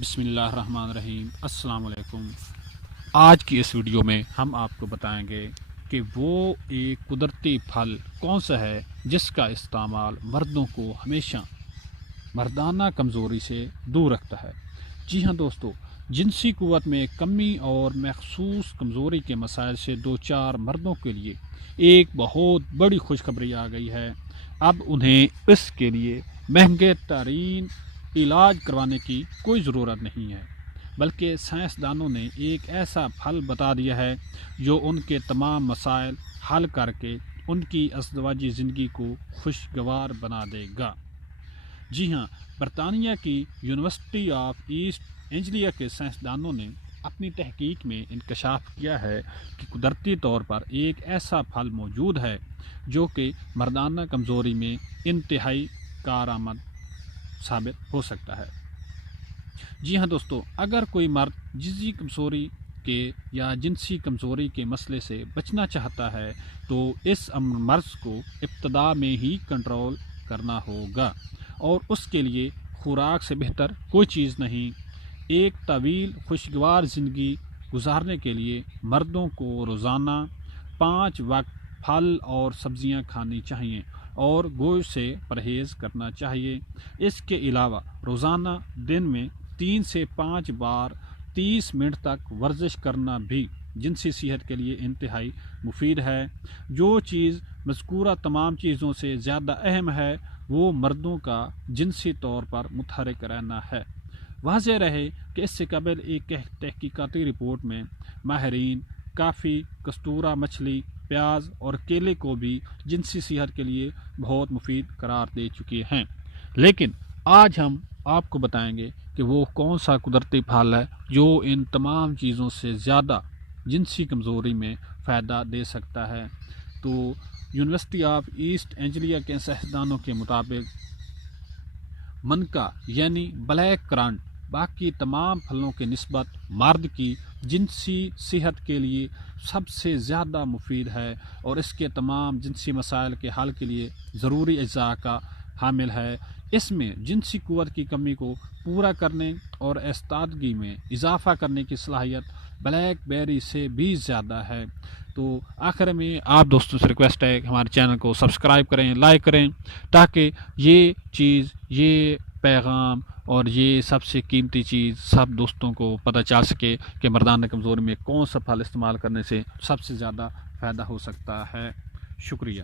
بسم اللہ الرحمن الرحیم۔ السلام علیکم۔ آج کی اس ویڈیو میں ہم آپ کو بتائیں گے کہ وہ ایک قدرتی پھل کون سا ہے جس کا استعمال مردوں کو ہمیشہ مردانہ کمزوری سے دور رکھتا ہے۔ جی ہاں دوستو، جنسی قوت میں کمی اور مخصوص کمزوری کے مسائل سے دو چار مردوں کے لیے ایک بہت بڑی خوشخبری آ گئی ہے۔ اب انہیں اس کے لیے مہنگے ترین علاج کروانے کی کوئی ضرورت نہیں ہے، بلکہ سائنسدانوں نے ایک ایسا پھل بتا دیا ہے جو ان کے تمام مسائل حل کر کے ان کی ازدواجی زندگی کو خوشگوار بنا دے گا۔ جی ہاں، برطانیہ کی یونیورسٹی آف ایسٹ اینجلیا کے سائنسدانوں نے اپنی تحقیق میں انکشاف کیا ہے کہ قدرتی طور پر ایک ایسا پھل موجود ہے جو کہ مردانہ کمزوری میں انتہائی کارآمد ثابت ہو سکتا ہے۔ جی ہاں دوستو، اگر کوئی مرد جنسی کمزوری کے یا جنسی کمزوری کے مسئلے سے بچنا چاہتا ہے تو اس مرض کو ابتدا میں ہی کنٹرول کرنا ہوگا، اور اس کے لیے خوراک سے بہتر کوئی چیز نہیں۔ ایک طویل خوشگوار زندگی گزارنے کے لیے مردوں کو روزانہ 5 وقت پھل اور سبزیاں کھانی چاہیے اور گوشت سے پرہیز کرنا چاہیے۔ اس کے علاوہ روزانہ دن میں 3 سے 5 بار 30 منٹ تک ورزش کرنا بھی جنسی صحت کے لیے انتہائی مفید ہے۔ جو چیز مذکورہ تمام چیزوں سے زیادہ اہم ہے وہ مردوں کا جنسی طور پر متحرک رہنا ہے۔ واضح رہے کہ اس سے قبل ایک تحقیقاتی رپورٹ میں ماہرین کافی، کستورا مچھلی، پیاز اور کیلے کو بھی جنسی صحت کے لیے بہت مفید قرار دے چکے ہیں، لیکن آج ہم آپ کو بتائیں گے کہ وہ کون سا قدرتی پھل ہے جو ان تمام چیزوں سے زیادہ جنسی کمزوری میں فائدہ دے سکتا ہے۔ تو یونیورسٹی آف ایسٹ اینجلیا کے سائنسدانوں کے مطابق منکا یعنی بلیک کرنٹ باقی تمام پھلوں کے نسبت مرد کی جنسی صحت کے لیے سب سے زیادہ مفید ہے اور اس کے تمام جنسی مسائل کے حل کے لیے ضروری اجزاء کا حامل ہے۔ اس میں جنسی قوت کی کمی کو پورا کرنے اور استعدادی میں اضافہ کرنے کی صلاحیت بلیک بیری سے بھی زیادہ ہے۔ تو آخر میں آپ دوستوں سے ریکویسٹ ہے کہ ہمارے چینل کو سبسکرائب کریں، لائک کریں، تاکہ یہ چیز، یہ پیغام اور یہ سب سے قیمتی چیز سب دوستوں کو پتہ چل سکے کہ مردانہ کمزوری میں کون سا پھل استعمال کرنے سے سب سے زیادہ فائدہ ہو سکتا ہے۔ شکریہ۔